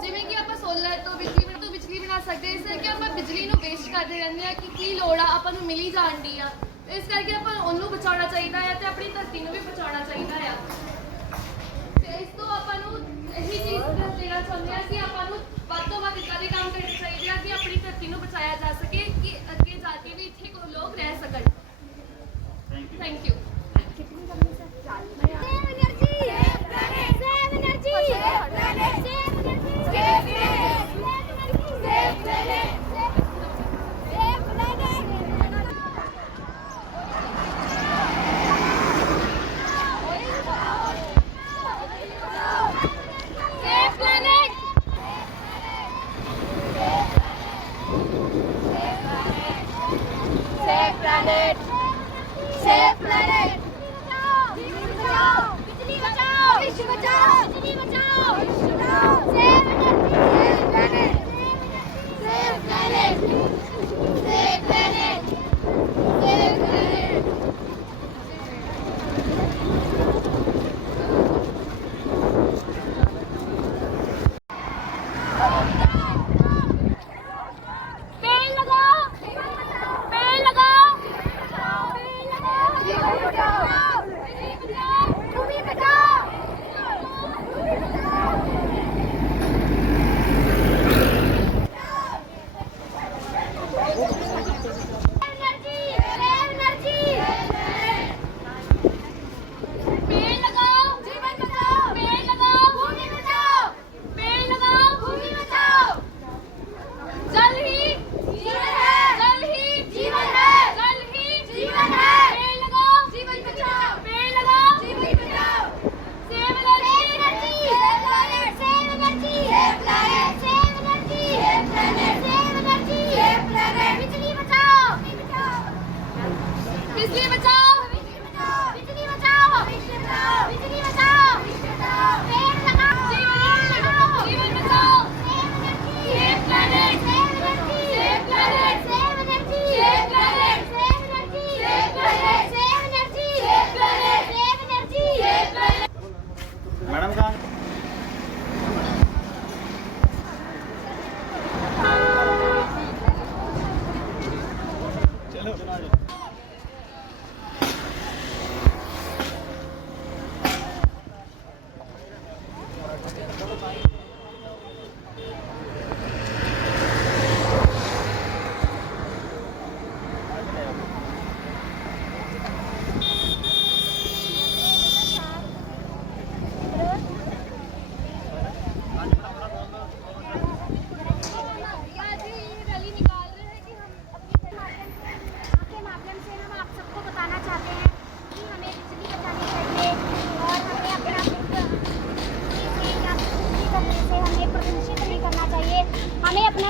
ਜਿਵੇਂ ਕਿ ਆਪਾਂ ਸੋਲਰ ਤੋਂ ਬਿਜਲੀ ਬਣਾ ਸਕਦੇ ਇਸ ਕਰਕੇ ਆਪਾਂ ਬਿਜਲੀ ਨੂੰ ਵੇਸਟ ਕਰਦੇ ਰਹਿੰਦੇ ਆ ਕਿ ਕੀ ਲੋੜ ਆ ਆਪਾਂ ਨੂੰ ਮਿਲੀ ਜਾਂਦੀ ਆ ਇਸ ਕਰਕੇ ਆਪਾਂ ਉਹਨੂੰ ਬਚਾਉਣਾ ਚਾਹੀਦਾ ਹੈ ਤੇ ਆਪਣੀ ਧਰਤੀ ਨੂੰ ਵੀ ਬਚਾਉਣਾ ਚਾਹੀਦਾ ਆ ਤੇ ਇਸ ਤੋਂ ਆਪਾਂ ਨੂੰ ਇਹੀ ਚੀਜ਼ ਦੇਣਾ ਚਾਹੁੰਦੇ ਆ ਕਿ ਆਪਾਂ ਨੂੰ ਵੱਧ ਤੋਂ ਵੱਧ ਇੱਦਾਂ ਦੇ ਕੰਮ ਕਰਨੇ ਚਾਹੀਦੇ ਆ ਕਿ ਆਪਣੀ ਧਰਤੀ ਨੂੰ ਬਚਾਇਆ ਜਾ ਸਕੇ ਕਿ ਅੱਗੇ ਜਾ ਕੇ ਵੀ ਇੱਥੇ ਕੋਈ ਲੋਕ ਰਹਿ ਸਕਣ ਥੈਂਕ ਯੂ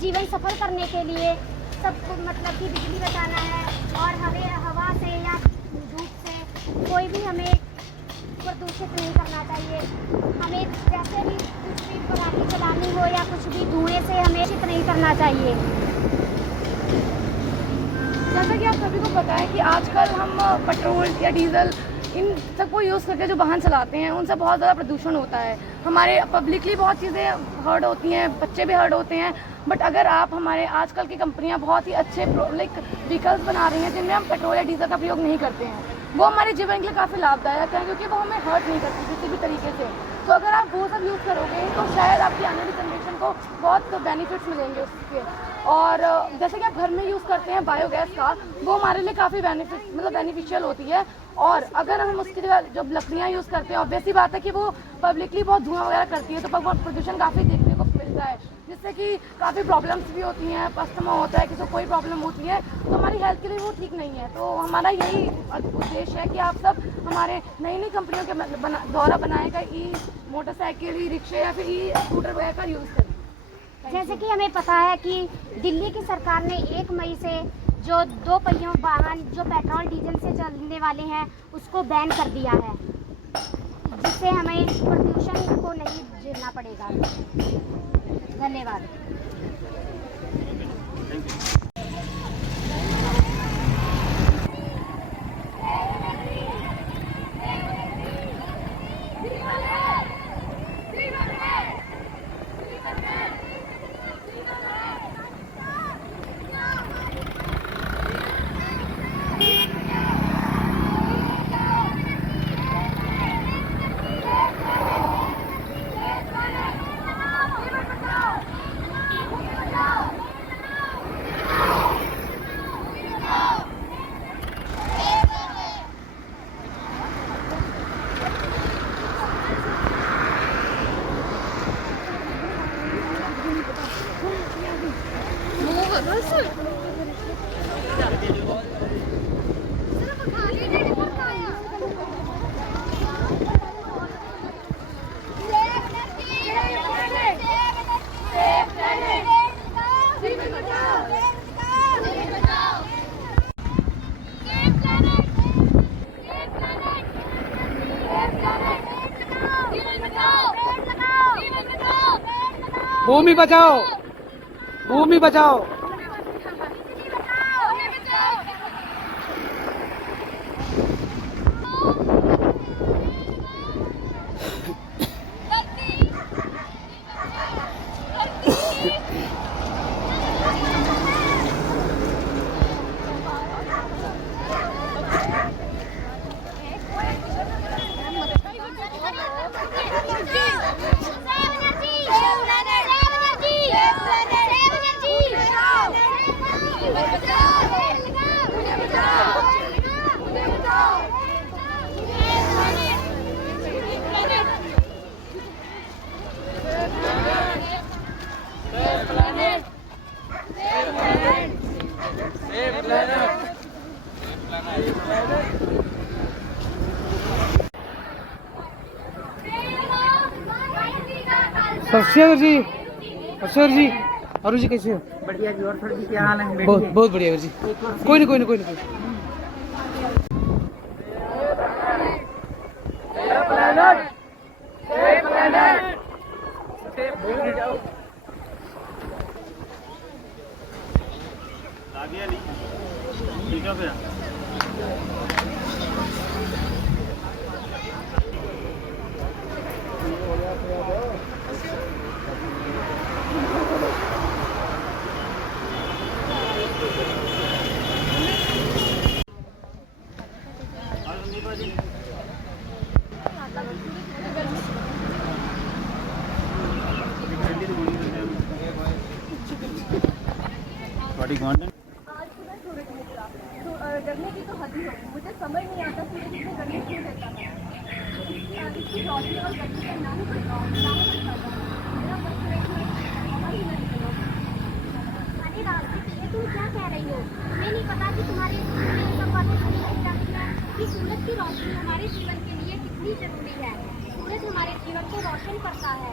जीवन सफल करने के लिए सबको मतलब कि बिजली बचाना है और हमें हवा से या धूप से कोई भी हमें प्रदूषित नहीं करना चाहिए। हमें जैसे भी कुछ भी पराली जलानी हो या कुछ भी धुएं से हमें दूषित नहीं करना चाहिए। जैसा कि आप सभी को पता है कि आजकल हम पेट्रोल या डीजल इन सबको यूज़ करके जो वाहन चलाते हैं उनसे बहुत ज़्यादा प्रदूषण होता है। हमारे पब्लिकली बहुत चीज़ें हर्ट होती हैं, बच्चे भी हर्ट होते हैं। बट अगर आप हमारे आजकल की कंपनियां बहुत ही अच्छे व्हीकल्स बना रही हैं जिनमें हम पेट्रोल या डीजल का प्रयोग नहीं करते हैं, वो हमारे जीवन के लिए काफ़ी लाभदायक है क्योंकि वो हमें हर्ट नहीं करती किसी भी तरीके से। तो अगर आप वो सब यूज़ करोगे तो शायद आपकी आने वाली जनरेशन को बहुत बेनिफिट्स मिलेंगे उसके। और जैसे कि आप घर में यूज़ करते हैं बायोगैस का, वो हमारे लिए काफ़ी बेनिफिशियल होती है। और अगर हम उसकी जगह जब लकड़ियाँ यूज़ करते हैं, ऑब्वियसली बात है कि वो पब्लिकली बहुत धुआं वगैरह करती है, तो प्रदूषण काफ़ी देखने को मिलता है, जिससे कि काफ़ी प्रॉब्लम्स भी होती हैं, अस्थमा होता है, किसी को कोई प्रॉब्लम होती है, तो हमारी हेल्थ के लिए वो ठीक नहीं है। तो हमारा यही उद्देश्य है कि आप सब हमारे नई नई कंपनियों के द्वारा बनाए गए ई मोटरसाइकिल, ई रिक्शे या फिर ई स्कूटर वगैरह का यूज़ करें। जैसे कि हमें पता है कि दिल्ली की सरकार ने 1 मई से जो 2 पहियों वाहन जो पेट्रोल डीजल से चलने वाले हैं उसको बैन कर दिया है, जिससे हमें प्रदूषण को नहीं झेलना पड़ेगा। धन्यवाद। भूमि बचाओ, भूमि बचाओ। सर जी, सर जी, अरुण जी कैसे हो? बढ़िया जी। और थोड़ी क्या हाल है? बहुत बहुत बढ़िया जी। कोई नहीं, कोई नहीं, कोई नहीं। डरने की तो हद ही होगी। मुझे समझ नहीं आता सूरज इतने गर्मी क्यों रहता है। इसकी रोशनी और गर्मी का नाम ही अरे राजदीप, ये तुम क्या कह रही हो? तुम्हें नहीं पता कि तुम्हारे स्कूल में ये सब बातें सही जाती हैं कि सूरज की रोशनी हमारे जीवन के लिए कितनी जरूरी है। सूरज हमारे जीवन को रोशन करता है।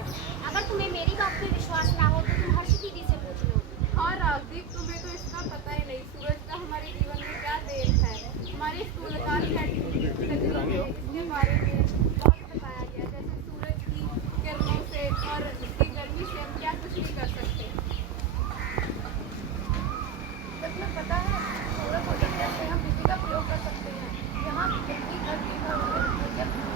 अगर तुम्हें मेरी बात पे विश्वास ना हो तो तुम हर्ष दीदी से पूछ लो। हाँ राजदीप, तुम्हें तो इसका पता ही नहीं सूरज का हमारे जीवन में क्या देन है। हमारे स्कूल का इसके बारे में बहुत बताया गया, जैसे सूरज की किरणों से और इसकी गर्मी से हम क्या कुछ नहीं कर सकते। तुम्हें पता है सूरज होने से हम बिजली का प्रयोग कर सकते हैं। यहाँ बिजली धरती का प्रयोग करते हैं।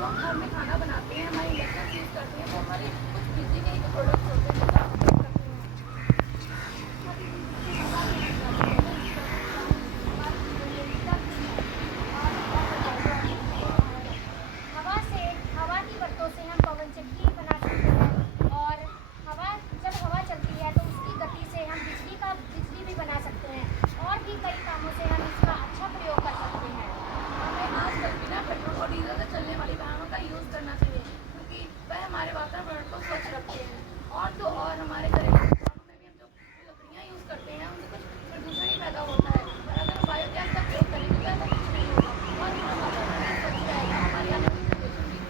लोग घर में खाना बनाते हैं, हमारी इलेक्ट्रिक यूज करते हैं, वो हमारी कुछ बिजली के ही प्रोडक्ट्स होते हैं जो हम उपयोग करते हैं। हवा की बरतों से हम पवन चक्की बना सकते हैं और जब हवा चलती है तो उसकी गति से हम बिजली भी बना सकते हैं और भी कई कामों से हम इसका अच्छा प्रयोग कर सकते हैं। हमें आजकल बिना पेट्रोल और डीजल से चलने वाली वाहनों का यूज़ करना चाहिए, क्योंकि वह हमारे वातावरण को स्वच्छ रखते हैं। और हमारे घरेलू उपकरणों में भी हम जो लकड़ियाँ यूज़ करते हैं उनसे कुछ प्रदूषण ही पैदा होता है। और अगर हम बायोगैस का प्रयोग करेंगे तो ऐसा कुछ नहीं होगा और हमारा वातावरण स्वच्छ रहेगा। हमारे आने वाली जनरेशन भी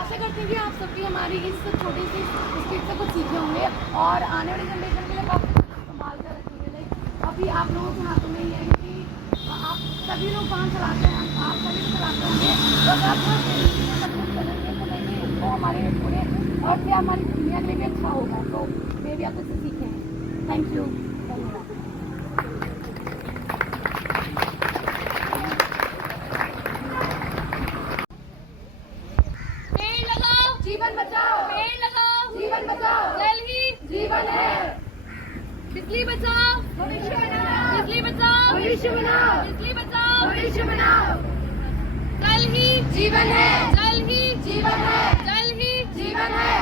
आशा करते हैं कि आप सबकी हमारी इस छोटी सी स्किट से कुछ सीखे होंगे और आने वाली जनरेशन के लिए काफ़ी संभाल कर रखेंगे। लाइक अभी आप लोगों के हाथों में ही है कि आप सभी लोग वाहन चलाते हैं, आप सभी लोग चलाते होंगे, तो अगर आप सब कुछ करेंगे तो नहीं वो हमारे पूरे अर्थ या हमारी दुनिया के लिए भी अच्छा होगा। तो मे भी आप इससे सीखें। Thank you. धन्यवाद। पेड़ लगाओ, जीवन बचाओ, पेड़ लगाओ, जीवन बचाओ, जल ही जीवन है। बिजली बचाओ, भविष्य बनाओ, बिजली बचाओ, भविष्य बनाओ, बिजली बचाओ, भविष्य बनाओ। जल ही जीवन है, जल ही जीवन है, जल ही जीवन है।